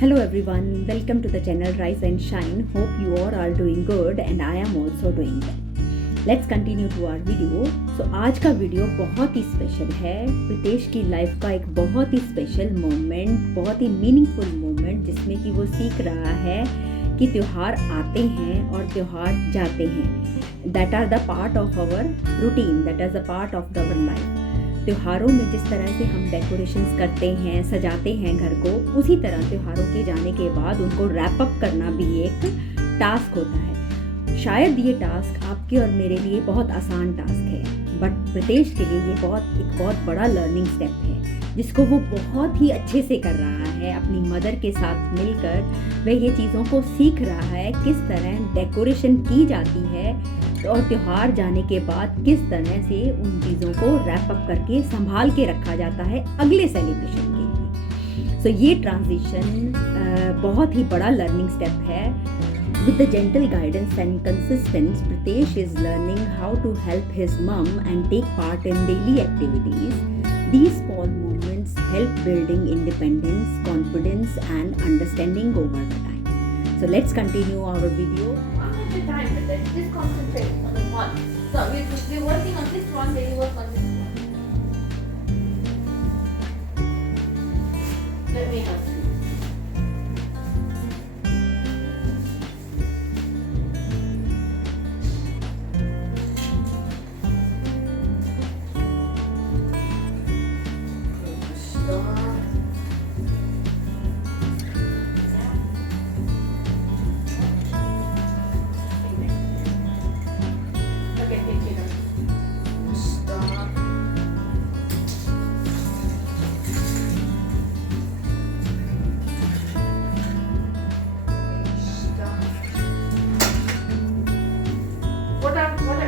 Hello everyone, welcome to the channel Rise and Shine. Hope you all are doing good and I am also doing well. Let's continue to our video. So आज का वीडियो बहुत ही स्पेशल है। प्रीतेश की लाइफ का एक बहुत ही special moment, बहुत ही meaningful moment जिसमें कि वो सीख रहा है कि त्योहार आते हैं और त्योहार जाते हैं। That are the part of our routine, that is the part of our life. त्योहारों में जिस तरह से हम डेकोरेशंस करते हैं, सजाते हैं घर को, उसी तरह त्योहारों के जाने के बाद उनको रैप अप करना भी एक टास्क होता है। शायद ये टास्क आपके और मेरे लिए बहुत आसान टास्क है, बट प्रीतेश के लिए ये एक बहुत बड़ा लर्निंग स्टेप है जिसको वो बहुत ही अच्छे से कर रहा है। अपनी मदर के साथ मिलकर वह ये चीज़ों को सीख रहा है, किस तरह डेकोरेशन की जाती है और त्योहार जाने के बाद किस तरह से उन चीज़ों को रैप अप करके संभाल के रखा जाता है अगले सेलिब्रेशन के लिए। सो ये ट्रांजिशन बहुत ही बड़ा लर्निंग स्टेप है। With the gentle guidance and consistency, Pritesh is learning how to help his mom and take part in daily activities. These small movements help building independence, confidence and understanding over the time. So let's continue our video. One at a time, Pritesh. Just concentrate on the one. So we're working on this one, then you work on this one. Let me help you.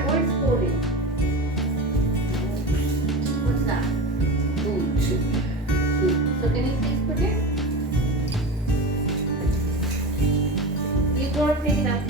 What is folding? What's that? Boot. So can you please put it? You go and take it out.